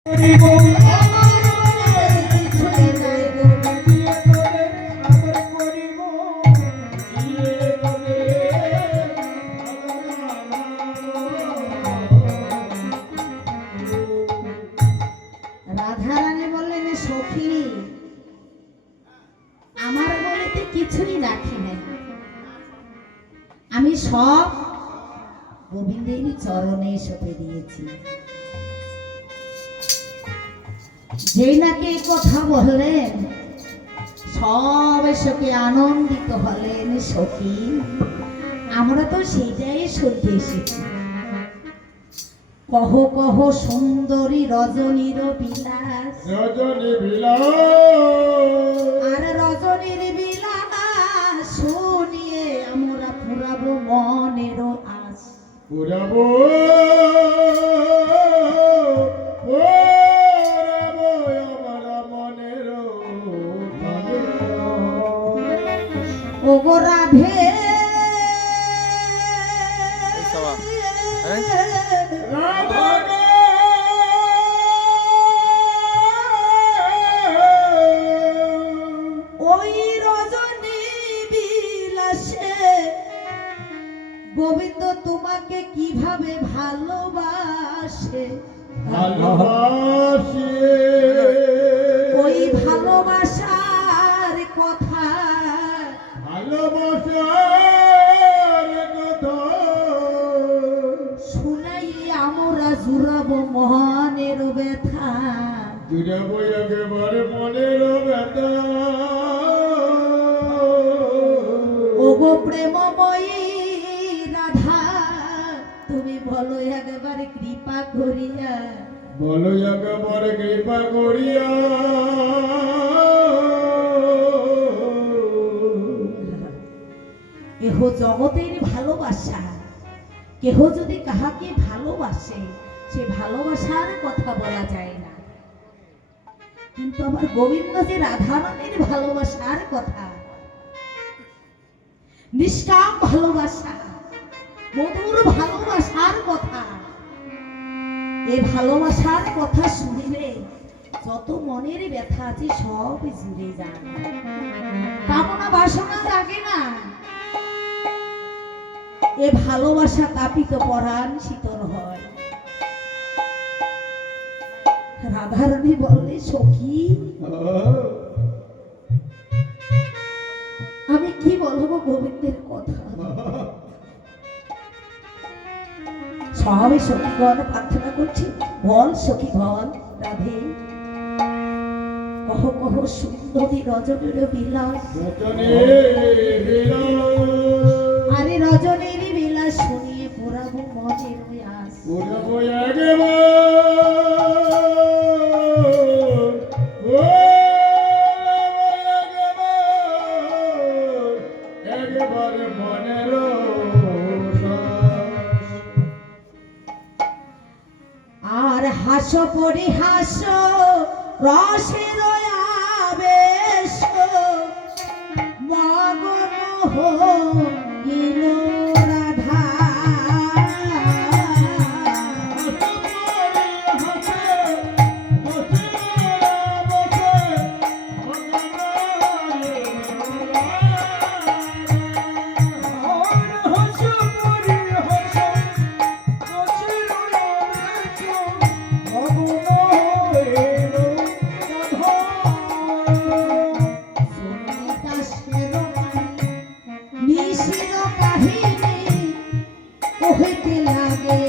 রাধারানী বললেন, সখী আমার বলেতে কিছুই রাখি নাই, আমি সব গোবিন্দের চরণে সঁপে দিয়েছি। যেই নাকি কথা বললেন সব সখী আনন্দিত হলেন। সখী আমরা তো সেইটাই শুনতে এসেছি। কহ কহ সুন্দরী রজনীর বিলাস, রজনী বিলাস, আর রজনীর বিলাস শুনিয়ে আমরা পুরাবো মনের আস। পুরাবো আমার মনের ওগো রাধে ওই রজনী বিলাসে গোবিন্দ তোমাকে কিভাবে ভালোবাসে, ভালোবাসে ওই ভালোবাসার কথা, ভালোবাসার কথা শুনাই আমরা জুড়াবো মনের ব্যথা। জুড়াবো একেবারে মনের ব্যথা। ওগো প্রেমময়ী রাধা, তুমি বলো একেবারে কৃপা করিয়া, বলো একেবারে কৃপা করিয়া। কেহ জগতের ভালোবাসা, কেহ যদি কাহাকে ভালোবাসে সে ভালোবাসার কথা বলা যায় না, কিন্তু আমার গোবিন্দ যে রাধারানীর ভালোবাসার কথা, নিষ্কাম ভালোবাসা, মধুর ভালোবাসার কথা, এই ভালোবাসার কথা শুনিলে যত মনের ব্যথা আছে সব জুড়ে যায়, কামনা বাসনা জাগে না। এ ভালোবাসা তাপিত পরাণ শীতল হয়। রাধারানী বললে, সখী আমি কি বলবো গোবিন্দের কথা। সবে সখীগণ প্রার্থনা করছি, বল সখী বল রাধে, কহ কহ সুন্দরী রজনীর বিলাস, আরে রজনীর বিলাস শুনিয়ে পুরাবো মনের আস। পুরাবো একেবারে মনের আর হাস পরিহাস রসের আবেশ মগন হইল রাধা। কাহিনী কহিতে লাগে